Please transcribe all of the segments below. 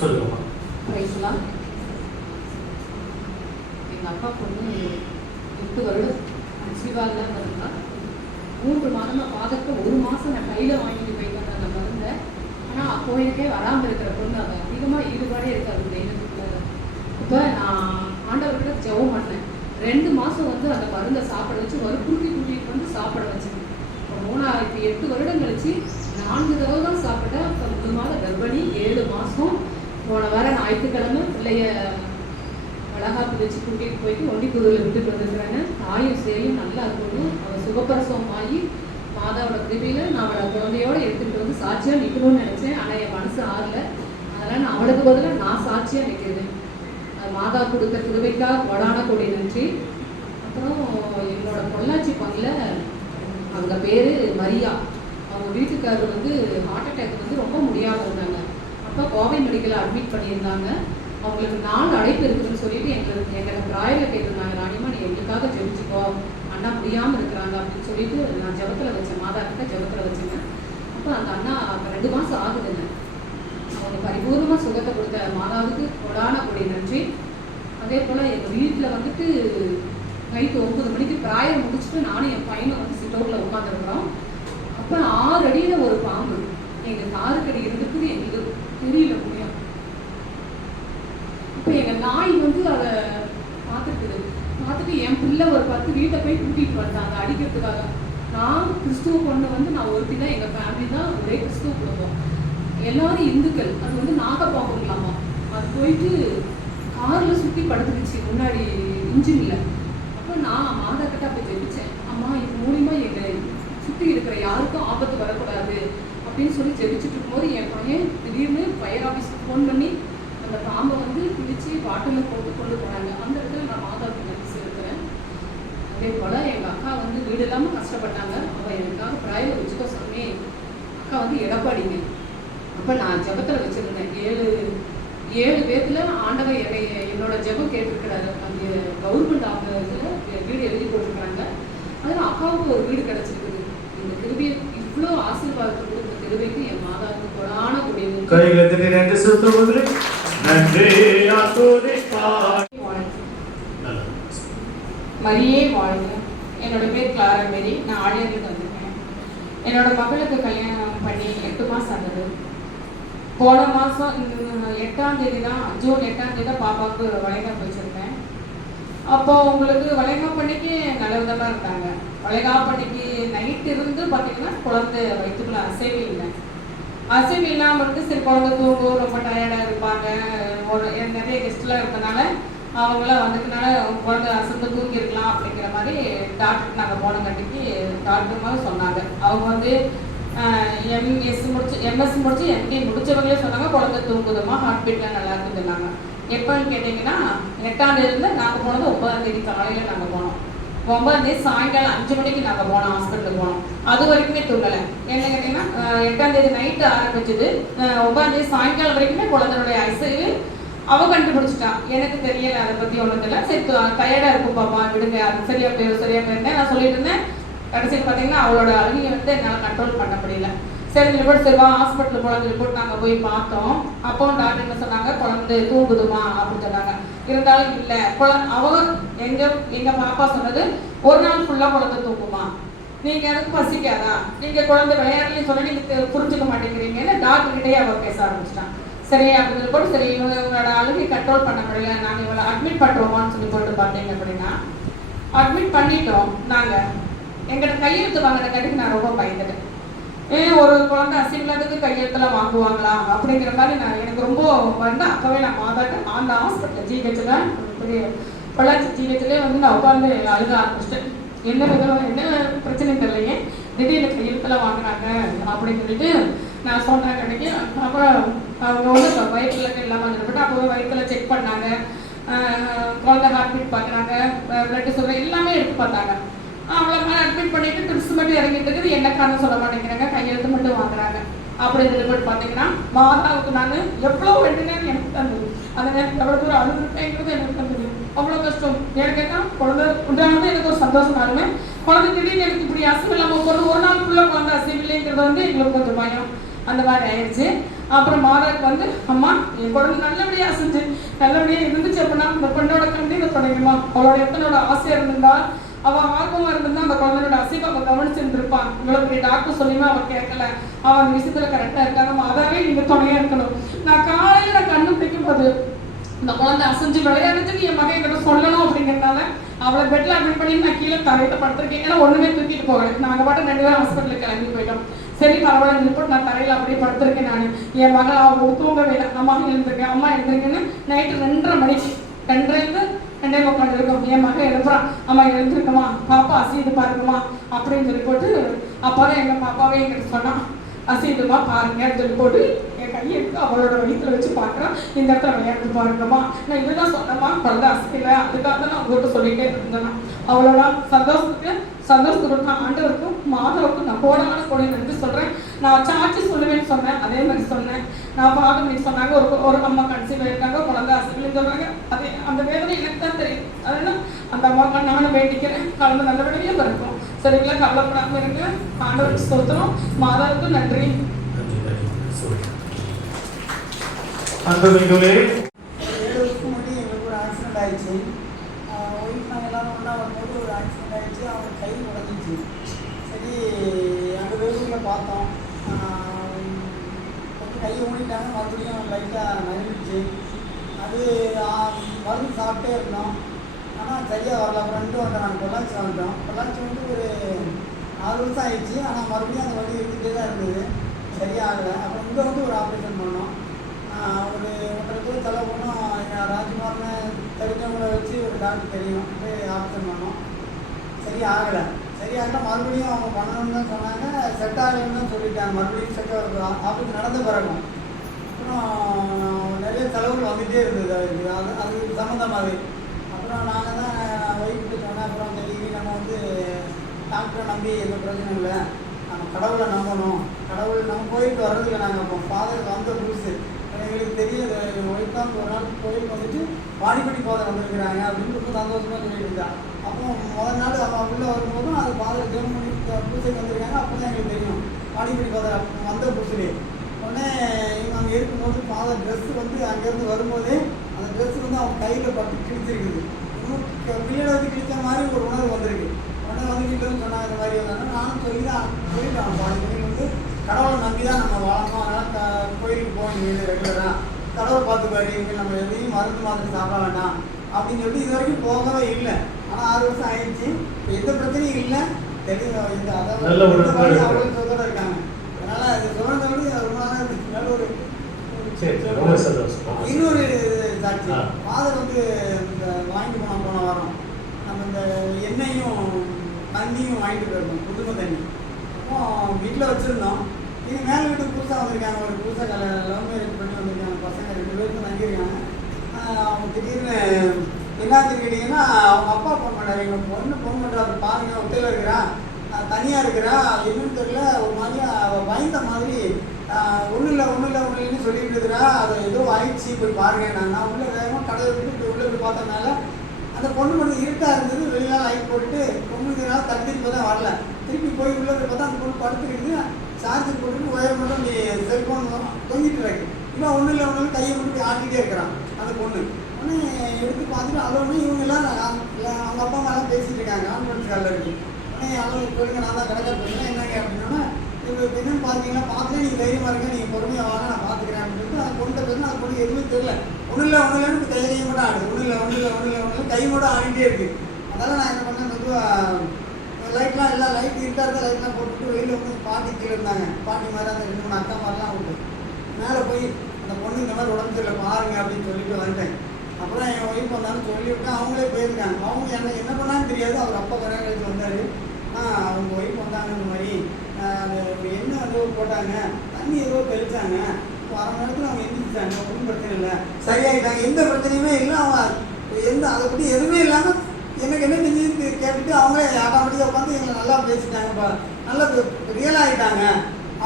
சொல்லுங்கம்மா. ரைஸ்லாம் எங்கள் அப்பா பொண்ணு எட்டு வருடம் கன்சீவாக இருந்தா மூன்று மாதமாக பார்த்துட்டு ஒரு மாதம் நான் கையில் வாங்கிட்டு போயிட்டேன் அந்த மருந்தை. ஆனால் அப்போ எனக்கே வராமல் இருக்கிற பொண்ணு அவள் அதிகமாக ஈடுபாடே இருக்காது தெய்வத்துக்குள்ள இப்போ நான் ஆண்டவர்கிட்ட ஜெபம் பண்ணேன். ரெண்டு மாதம் வந்து அந்த மருந்தை சாப்பிட வச்சு வற்புறுத்தி கூட்டிகிட்டு வந்து சாப்பிட வச்சேன். இப்போ மூணாயிரத்தி எட்டு வருடம் கழிச்சு நான்கு தடவை தான் சாப்பிட்டேன். இப்போ மூணு மாதம் கர்ப்பிணி ஏழு மாதம் போன வாரம் ஞாயிற்றுக்கிழமை பிள்ளைய வளகாப்பு வச்சு கூட்டிகிட்டு போயிட்டு ஒண்டிப்புதூரில் விட்டுட்டு வந்துருக்குறாங்க. தாயும் சேயும் நல்லா இருக்கணும். அவள் சுகப்பிரசவம் ஆகி மாதாவோட கிருபியில் நான் அவளை குழந்தையோட எடுத்துகிட்டு வந்து சாட்சியாக நிற்கணும்னு நினச்சேன். ஆனால் என் மனசு ஆறல. அதனால் நான் அவளுக்கு பதிலாக நான் சாட்சியாக நிற்கிறேன் அது மாதா கொடுத்த கிருபைக்காக கொடான கொடி நன்றி. அப்புறம் என்னோட பொள்ளாச்சி பங்கில் அவங்க பேர் மரியா. அவங்க வீட்டுக்காரர் வந்து ஹார்ட் அட்டாக் வந்து ரொம்ப முடியாத இருந்தாங்க. அப்போ கோவை மெடிக்கலில் அட்மிட் பண்ணியிருந்தாங்க. அவங்களுக்கு நாலு அழைப்பு இருக்குதுன்னு சொல்லிட்டு எங்களுக்கு எங்களுக்கு ப்ராயரில் கேட்டிருந்தாங்க. ராணிமா நீ எங்களுக்காக ஜெபிச்சுக்கோ. அண்ணா முடியாமல் இருக்கிறாங்க அப்படின்னு சொல்லிட்டு நான் ஜெபத்தில் வச்சேன். மாதா கிட்ட ஜெபத்தில் வச்சேங்க அப்போ அந்த அண்ணா ரெண்டு மாதம் ஆகுதுங்க. அவங்க பரிபூர்ணமாக சுகத்தை கொடுத்த மாதாவுக்கு கொடான கொடி நன்றி. அதே போல் எங்கள் வீட்டில் வந்துட்டு நைட்டு ஒன்பது மணிக்கு பிராயம் முடிச்சுட்டு நானும் என் பையனும் வந்து சிட்டோரில் உட்காந்துருக்குறோம் அப்போ ஆறு அடியில் ஒரு பாம்பு. எங்கள் காருக்கடி இருந்துக்குது எங்களுக்கு தெரியல முடியும் இப்போ எங்கள் நாய் வந்து அதை பார்த்துருக்குது. பார்த்துட்டு என் பிள்ளை ஒரு பத்து வீட்டை போய் கூட்டிகிட்டு வந்தாங்க அடிக்கிறதுக்காக. நான் கிறிஸ்துவ பொண்ணு வந்து நான் ஒருத்தி தான் எங்கள் ஃபேமிலி தான் ஒரே கிறிஸ்துவ குடும்பம். எல்லாரும் இந்துக்கள். அது வந்து நாகப்பாம்புங்களாமா அது போயிட்டு காரில் சுற்றி படுத்துக்கிச்சு. முன்னாடி இன்ஜினில் அப்போ நான் மாதா கிட்ட போய் ஜெபிச்சேன் அம்மா இது மூலியமா எங்கள் சுற்றி இருக்கிற யாருக்கும் ஆபத்து வரக்கூடாது. அப்படின்னு சொல்லி ஜெபிச்சுட்டு இருக்கும்போது என் பையன் திடீர்னு ஃபயர் ஆஃபீஸ்க்கு ஃபோன் பண்ணி அந்த பாம்பை வந்து பிடிச்சி பாட்டிலில் போட்டு கொண்டு போனாங்க. அந்த இடத்துல நான் மாதாவுக்கு நன்றி செலுத்துறேன் அதே போல் எங்கள் அக்கா வந்து வீடு இல்லாமல் கஷ்டப்பட்டாங்க. அவள் எனக்காக பிராயில் வச்சுக்கோ சொன்னே அக்கா வந்து எடப்பாடிங்க. அப்போ நான் ஜெபத்தில் வச்சுருந்தேன். ஏழு ஏழு பேர்த்தில் ஆண்டவர் என்னை என்னோட ஜெபம் கேட்டிருக்கிறாரு. அந்த கவர்மெண்ட் ஆஃபீஸில் வீடு எழுதி போட்டிருக்கிறாங்க. அதில் அக்காவுக்கு ஒரு வீடு கிடச்சிருக்கு இந்த கிருபியை இவ்வளோ ஆசீர்வாதத்தை கொடுத்த கிருபைக்கு என் மாதாவுக்கு கொடான கூடிய கைகளை தட்டி நன்றி நன்றி மரியே வாழ்க என்னோட பேர் கிளாரா மேரி. நான் ஆழியாருக்கு வந்திருக்கேன். என்னோட மகளுக்கு கல்யாணம் பண்ணி எட்டு மாதம் ஆகுது. போன மாதம் எட்டாம் தேதி தான் ஜூன் எட்டாம் தேதி தான் பாப்பாவுக்கு வளைகாப்பு வச்சுருக்கேன். அப்போ உங்களுக்கு வளைகாப்பு பண்ணிக்கு நல்ல விதமாக இருந்தாங்க வளைகாப்பு பண்ணிக்கு நைட் இருந்து பார்த்தீங்கன்னா குழந்தை வயிற்றுக்குள்ள அசைவே இல்லை. அசைவு இல்லாமல் இருந்து சரி குழந்தை தூங்கும் ரொம்ப டயர்டாக இருப்பாங்க. ஒரு நிறைய கெஸ்ட்லாம் இருக்கனால அவங்களாம் வந்ததுனால குழந்தை அசந்து தூங்கியிருக்கலாம் அப்படிங்கிற மாதிரி டாக்டருக்கு நாங்கள் போனங்காட்டிக்கு டாக்டர் மாதிரி சொன்னாங்க. அவங்க வந்து எம்எஸ் முடிச்சு எம்எஸ் முடிச்சு எம்டி முடிச்சவங்களே சொன்னாங்க குழந்தை தூங்குதுமா ஹார்ட் பீட்லாம் நல்லா இருக்குன்னு சொன்னாங்க எப்போன்னு கேட்டிங்கன்னா எட்டாம் தேதியில நாங்கள் போனது ஒன்பதாம் தேதி காலையில் நாங்கள் போனோம். ஒன்பதாம் தேதி சாயங்காலம் அஞ்சு மணிக்கு நாங்கள் போனோம் ஹாஸ்பிட்டலுக்கு போனோம். அது வரைக்குமே தூங்கலை. என்ன கேட்டிங்கன்னா எட்டாம் தேதி நைட்டு ஆரம்பிச்சது. ஒன்பதாம் தேதி சாயங்காலம் வரைக்குமே குழந்தையுடைய ஐசைவு அவ கண்டுபிடிச்சிட்டா. எனக்கு தெரியல அதை பற்றி ஒன்றும் தெரியல. சரி டயர்டாக இருக்கும் பாப்பா விடுங்க அது சரியா போய் சரியா போயிருந்தேன் நான் சொல்லிட்டு இருந்தேன். கடைசியில் பார்த்தீங்கன்னா அவளோட அழுகையை வந்து என்னால் கண்ட்ரோல் பண்ண முடியல. சரி ரிப்போர்ட் சரிவா ஹாஸ்பிட்டல் போனது ரிப்போர்ட் நாங்கள் போய் பார்த்தோம். அப்போ டாக்டர் என்ன சொன்னாங்க? குழந்தை தூங்குதுமா அப்படின்னு சொன்னாங்க. இருந்தாலும் இல்லை குழந்தை அவங்க எங்க எங்க பாப்பா சொன்னது ஒரு நாள் ஃபுல்லாக குழந்தை தூங்குமா? நீங்க எதுக்கு பசிக்காதா? நீங்க குழந்தை விளையாடலன்னு சொல்ல நீங்க புரிஞ்சுக்க மாட்டேங்கிறீங்கன்னு டாக்டர் கிட்டே பேச ஆரம்பிச்சிட்டான். சரி அப்படின்னு போட்டு சரி இவங்க இவங்களோட அழுகை கண்ட்ரோல் பண்ண முடியல நாங்கள் இவளை அட்மிட் பண்ணுறோமான்னு சொல்லி போட்டு பார்த்தீங்க அப்படின்னா அட்மிட் பண்ணிட்டோம் நாங்கள் எங்கிட்ட கையெழுத்து வாங்கின கட்டிக்கு நான் ரொம்ப பயந்துட்டேன். ஏன் ஒரு குழந்தை அசிங்கத்துக்கு கையெழுத்துல வாங்குவாங்களா? அப்படிங்கிற மாதிரி நான் எனக்கு ரொம்ப வந்து அப்பவே நான் மாதாட்ட அந்த ஹாஸ்பிட்டல் ஜிஹெச்சில் பெரிய பொள்ளாச்சி ஜிஹெச்லேயே வந்து நான் உட்காந்து அழுக ஆரம்பிச்சிட்டேன். என்ன விதம் என்ன பிரச்சனை தெரியலையே திடீர்னு கையெழுத்துல வாங்குறாங்க அப்படின்னு சொல்லிட்டு நான் சொன்னேன் கடைக்கு. அப்புறம் அவங்க வந்து வயிற்றுல இல்லாமல் இருந்துட்டு அப்போ வயிற்றுல செக் பண்ணாங்க. குழந்தை ஹார்ட் பீட் பார்க்குறாங்க பிளட் சுகர் எல்லாமே எடுத்து பார்த்தாங்க. அவ்வளோ அட்மிட் பண்ணிட்டு திருச்சி மட்டும் இறங்கிட்டு இருக்குது. என்ன காரணம் சொல்ல மாட்டேங்கிறாங்க. கையெழுத்து மட்டும் வாங்குறாங்க. அப்படின்னு சொல்லிட்டு பார்த்தீங்கன்னா மாதாவுக்கு நான் எவ்வளோ வேண்டுனேன்னு எனக்கு தந்தது அந்த நேரத்தில் எவ்வளோ தூரம் அழுதுருப்பேங்கிறது எனக்கு தந்தது அவ்வளோ கஷ்டம். எனக்கு என்ன குழந்தை உண்டானது எனக்கு ஒரு சந்தோஷமா இருந்தேன் குழந்தை திடீர்னு எனக்கு இப்படி அசைவு இல்லாமல் ஒரு ஒரு நாள் ஃபுல்லாக குழந்தை அசைவு இல்லைங்கிறது வந்து எங்களுக்கு கொஞ்சம் பயம். அந்த மாதிரி ஆயிடுச்சு அப்புறம் மாதாவுக்கு வந்து அம்மா என் குழந்தை நல்லபடியாக செஞ்சு நல்லபடியாக இருந்துச்சு அப்படின்னா இந்த பெண்ணோட கண்டிப்பாக தொடங்குமா அவளோட எத்தனோட ஆசையாக இருந்திருந்தா அவ ஆர்வமா இருந்திருந்தா அந்த குழந்தையோட அசைவை அவ கவனிச்சிருந்திருப்பான். இவ்வளவு பெரிய டாக்டர் சொல்லியுமே அவன் கேட்கல. அவன் அந்த விஷயத்துல கரெக்டா இருக்காங்க. அதாவே நீங்க துணையா இருக்கணும். நான் காலையில நான் கண்ணு பிடிக்கும் போது இந்த குழந்தை அசைஞ்சு விளையாடுறதுக்கு என் மகன் கிட்ட சொல்லணும் அப்படிங்கறதுனால அவளை பெட்ல அட்மிட் பண்ணி நான் கீழே தரையில படுத்திருக்கேன். ஏன்னா ஒண்ணுமே தூக்கிட்டு போகல. நாங்க பாட்டு ரெண்டு பேரும் ஹாஸ்பிட்டலுக்கு கிளம்பி போயிட்டோம். சரி பரவாயில்ல இருப்போம் நான் தரையில அப்படியே படுத்திருக்கேன் நான். என் மகள் அவங்க தூங்க இல்லை. அம்மா எழுந்திருக்கேன். அம்மா எழுந்திருக்கேன்னு நைட்டு ரெண்டரை மணிக்கு ரெண்டரைந்து ரெண்டே உட்காந்து இருக்கும் என் மகன் எழுப்புறான். அம்மா எழுந்திருக்கமா பாப்பா அசைது பாருங்கம்மா அப்படின்னு சொல்லி போட்டு அப்பாவே எங்க பாப்பாவே எங்கிட்ட சொன்னான் அசைதுமா பாருங்கன்னு சொல்லி போட்டு என் கையை எடுத்து அவளோட வயிற்றுல வச்சு பார்க்குறான். இந்த இடத்துல விளையாட்டு பாருங்கம்மா. நான் இதுதான் சொன்னம்மா. குழந்தை அசைக்கல. அதுக்காக தான் நான் உங்கள்கிட்ட சொல்லிட்டே இருந்தேன் அவளோட சந்தோஷத்துக்கு சந்தோஷத்துக்கு நான் ஆண்டவருக்கும் மாதவருக்கும் நான் கோடமான கோடி நன்றி சொல்கிறேன் நான் சாட்சி சொல்லுவேன்னு சொன்னேன். அதே மாதிரி சொன்னேன். நான் பாடம் நீ சொன்னாங்க ஒரு ஒரு அம்மா கன்சீவ் இருக்காங்க குழந்தை அசைக்கலன்னு சொல்கிறாங்க அதே அந்த வேதனை எனக்கு தான் தெரியும். அதனால அந்த அம்மாவுக்கு நானும் வேண்டிக்கிறேன். குழந்தை நல்லபடியாக பிறக்கும் சரிங்களா கவலைப்படாமல் இருங்க. ஆண்டவருக்கு சொல்கிறோம் மாதாவுக்கு நன்றி. அன்புமிகுலே ஒரு எங்களுக்கு ஆக்சிடென்ட் ஆயிடுச்சு. ஒய்ஃப் நாங்கள் எல்லாரும் ஒன்றா வரும்போது ஒரு ஆக்சிடென்ட் ஆயிடுச்சு. அவங்க கை உடஞ்சிச்சு. சரி அங்கே வெளியூரில் பார்த்தோம். கையை ஊனிட்டாங்க மறுபடியும் லைட்டாக நழுவிடுச்சு. அது மருந்து சாப்பிட்டே இருந்தோம். ஆனால் சரியாக வரல. அப்புறம் ரெண்டு வந்தோம் நாங்கள் பொள்ளாச்சி வந்தோம். பொள்ளாச்சி வந்து ஒரு ஆறு வருஷம் ஆயிடுச்சு. ஆனால் மறுபடியும் அந்த வழி இருந்துகிட்டே தான் இருந்தது. சரியாகலை அப்புறம் இங்கே வந்து ஒரு ஆப்ரேஷன் பண்ணோம். ஒரு ஒன்றரை பேர் செலவு பண்ணோம். ராஜ்குமார்னு தெரிஞ்சவங்கள வச்சு ஒரு டாக்டர் தெரியும். போய் ஆப்ரேஷன் பண்ணோம். சரி ஆகலை. சரியாக மறுபடியும் அவங்க பண்ணணும்னு தான் சொன்னாங்க செட் ஆகலன்னு தான் சொல்லிட்டாங்க. மறுபடியும் செட் ஆப்ரேஷன் நடந்த பிறகும் அப்புறம் நிறைய செலவுகள் வந்துகிட்டே இருந்தது. அதுக்கு அது அது சம்மந்தமாகவே அப்புறம் நாங்கள் தான் வைக்கிட்டு சொன்னேன். அப்புறம் சரி நம்ம வந்து டாக்டரை நம்பி எந்த பிரச்சனையும் இல்லை. நம்ம கடவுளை நம்பணும். கடவுள் நம்ம கோயிலுக்கு வர்றதுக்கு நாங்கள் அப்போ ஃபாதர் வந்த புதுசு எங்களுக்கு தெரியுது. ஒய்ஃப் தான் ஒரு நாள் கோயிலுக்கு வந்துட்டு வாடிப்பட்டி ஃபாதர் வந்திருக்கிறாங்க அப்படின்னு ரொம்ப சந்தோஷமாக சொல்லிட்டு இருந்தா. அப்போ முதல் நாள் அவன் உள்ளே வரும்போதும் அது பாதை கவர்மெண்ட் பண்ணி பூஜைக்கு வந்திருக்காங்க. அப்போ தான் எங்களுக்கு தெரியும். பாடிப்படி பாதர் வந்த புதுசுலேயே உடனே இவன் அங்கே இருக்கும்போது பாதை ட்ரெஸ்ஸு வந்து அங்கேருந்து வரும்போதே அந்த ட்ரெஸ் வந்து அவன் கையில் பட்டு கிழிச்சிருக்குது இன்னும் பிள்ளைகளை வந்து கிழிச்ச மாதிரி ஒரு உணர்வு வந்திருக்கு. உடனே வந்து கிட்ட சொன்னாங்க இந்த மாதிரி வந்தாங்க நானும் சொல்லி தான் சொல்லிட்டான் பாடி வந்து கடவுளை நம்பி தான் நம்ம வாழணும். அதனால் க கோயிலுக்கு போக வேண்டியது ரெகுலராக கடவுள் பார்த்து இனிமேல் நம்ம எதையும் மருந்து மாதிரி சாப்பிட வேண்டாம். அப்படின்னு சொல்லி இது வரைக்கும் போகவே இல்லை. ஆனால் ஆறு வருஷம் ஆயிடுச்சு. இப்ப எந்த பிரச்சனையும் இல்லை. தெளிவா இந்த அதாவது அவ்வளோ சுகரோட இருக்காங்க. அதனால இது சுகரோட ரொம்ப நாளாக. நல்ல ஒரு இன்னொரு சாட்சி. ஃபாதர் வந்து இந்த வாங்கிட்டு போன போன வாரம் நம்ம இந்த எண்ணெயும் தண்ணியும் வாங்கிட்டு போயிருந்தோம். புதுமை தண்ணி. அப்போ வீட்டில் வச்சுருந்தோம். இது மேலே வீட்டுக்கு புதுசாக வந்திருக்காங்க. ஒரு புதுசாக கல லவ் மேரேஜ் பண்ணி வந்திருக்காங்க. பசங்க ரெண்டு பேருக்கும் தங்கியிருக்காங்க. அவங்க திடீர்னு என்னாச்சுன்னு கேட்டிங்கன்னா அவங்க அப்பா ஃபோன் பண்ணாரு. எங்கள் பொண்ணு ஃபோன் பண்ணுறாரு பாருங்க ஹோட்டலில் இருக்கிறா. தனியாக இருக்கிறா. என்னன்னு தெரியல. ஒரு மாதிரி அவள் பயந்த மாதிரி ஒன்றும் இல்லை ஒன்றும் இல்லை ஒன்றும் இல்லைன்னு சொல்லிட்டு இருக்கிறா. அது ஏதோ ஆயிடுச்சு. போய் பாருங்க நான் நான் உள்ளே வேகமாக கடை விட்டு உள்ளே போய் பார்த்ததுனால அந்த பொண்ணு மட்டும் இருட்டாக இருந்தது. வெளியில லைட் போட்டு பொண்ணுங்கிறனால தடுத்துட்டு தான் வரல. திருப்பி போய் உள்ளே போய் பார்த்தா அந்த பொண்ணு படுத்துக்கிட்டு சார்ஜர் போட்டுட்டு ஒயர் மட்டும் நீ செல்ஃபோன் தொங்கிட்டு இருக்கு. இன்னும் ஒன்றும் இல்லை ஒன்றும் கையை மட்டும் ஆட்டிகிட்டே இருக்கிறான். அந்த பொண்ணு. உடனே எடுத்து பார்த்துட்டு அலோன்னு இவங்க எல்லாம் அவங்க அப்பா அம்மா எல்லாம் பேசிட்டு இருக்காங்க. கான்ஃபரன்ஸ் காலில் இருக்கு உடனே அலோ சொல்லுங்க நான் தான் கடைக்கார பேசுகிறேன் என்னங்க அப்படின்னா இவங்க இப்ப என்னன்னு பார்த்தீங்கன்னா பார்த்துட்டு நீங்கள் தைரியமாக இருங்க. நீங்கள் பொறுமையாக வாங்க நான் பார்த்துக்கிறேன் அப்படின்னு சொல்லிட்டு அந்த பொண்ணு பேசுனா அந்த பொண்ணு எதுவுமே தெரியல. ஒன்றும் இல்லை ஒன்றும் இல்லைன்னு தைரியம் கூட மட்டும் ஆடுது ஒன்றும் இல்லை ஒன்றும் இல்லை ஒன்றும் இல்லை. ஒன்றும் கை கூட ஆடிட்டே இருக்கு. அதனால் நான் என்ன பண்ணேன் மெதுவாக லைட்லாம் எல்லாம் லைட் இருட்டா இருக்க லைட்லாம் போட்டுட்டு வெளியில் வந்து பாட்டி கீழே இருந்தாங்க. பாட்டி மாதிரி அந்த ரெண்டு மூணு அக்கா மாதிரிலாம் உண்டு. மேலே போய் வந்து இந்த மாதிரி உடம்பு சரியில்லை பாருங்க அப்படின்னு சொல்லிட்டு வந்துட்டேன். அப்புறம் என் ஒய்ஃப் வந்தாலும் சொல்லிவிட்டேன் அவங்களே போயிருக்காங்க. அவங்க என்ன என்ன பண்ணான்னு தெரியாது. அவர் அப்பா வர கழிச்சு வந்தார். ஆ அவங்க ஒய்ஃப் வந்தாங்க இந்த மாதிரி. என்ன அது ஏதோ போட்டாங்க. தண்ணி ஏதோ தெளிச்சாங்க. இப்போ அரை மணி நேரத்தில் அவங்க எந்திரிச்சாங்க ஒன்றும் பிரச்சனை இல்லை. சரியாயிட்டாங்க. எந்த பிரச்சனையுமே இல்லை. அவங்க எந்த அதை பற்றி எதுவுமே இல்லாமல் எனக்கு என்ன செஞ்சுன்னு கேட்டுட்டு அவங்களே ஆட்டோமேட்டிக்காக உட்காந்து எங்களை நல்லா பேசிட்டாங்கப்பா நல்லா ரியல் ஆகிட்டாங்க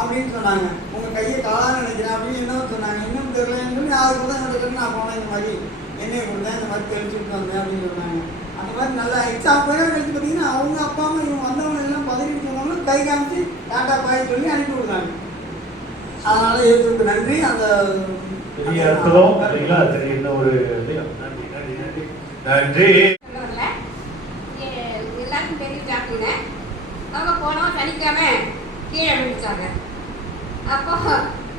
அப்படின்னு சொன்னாங்க. உங்கள் கையை காலான்னு நினைக்கிறேன் அப்படின்னு என்ன சொன்னாங்க. சொல்லி அதுக்கு தான் என்னோட நான் போனேன் இந்த மாதிரி. எண்ணெய் கொடுத்தேன் இந்த மாதிரி தெளிச்சுட்டு வந்தேன் அப்படின்னு சொன்னாங்க. அந்த மாதிரி நல்லா எக்ஸாம் பேரை கழிச்சு பார்த்தீங்கன்னா அவங்க அப்பா அம்மா இவங்க வந்தவங்க எல்லாம் பதவிட்டு சொன்னவங்களும் கை காமிச்சு டாட்டா பாய் சொல்லி அனுப்பி விடுறாங்க. அதனால இயேசுக்கு நன்றி. அந்த பெரிய அற்புதம் இல்லைங்களா? சரி என்ன ஒரு? நன்றி எல்லாருக்கும் டாக்டருங்க அவங்க போனோம் சனிக்காம கீழே விழுந்துச்சாங்க அப்போ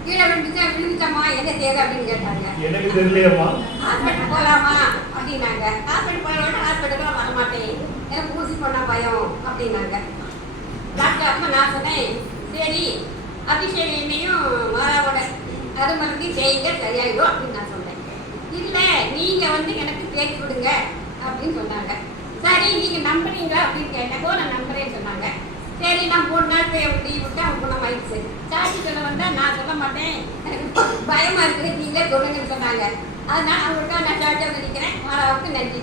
கீழே விழுந்துச்சா விழுந்துச்சாமா என்ன தேவை அப்படின்னு கேட்டாங்க. எனக்கு தெரியலையம்மா. ஹாஸ்பிட்டல் போகலாமா அப்படின்னாங்க. ஹாஸ்பிட்டல் போகலாம் ஹாஸ்பிட்டலுக்கு வர மாட்டேன். எனக்கு ஊசி போனா பயம் அப்படின்னாங்க. டாக்டர் அப்போ நான் சொன்னேன் சரி அபிஷேகம் எண்ணெயும் மாறாவோட மறுபடியும் செய்யுங்க சரியாயிடும் அப்படின்னு நான் சொன்னேன். இல்லை நீங்கள் வந்து எனக்கு பேசி கொடுங்க அப்படின்னு சொன்னாங்க. சரி நீங்கள் நம்புறீங்க அப்படின்னு கேட்டப்போ நான் நம்புறேன்னு சொன்னாங்க. சரி நான் மூணு நாள் போய் லீவ் விட்டு அவங்க குணம் ஆயிடுச்சு சாட்சி சொல்ல வந்தால் நான் சொல்ல மாட்டேன். பயமாக இருக்குது நீங்களே சொல்லுங்கன்னு சொன்னாங்க. அதனால அவங்கள்ட்ட நான் சாட்சியாக நிற்கிறேன் அவருக்கு நன்றி.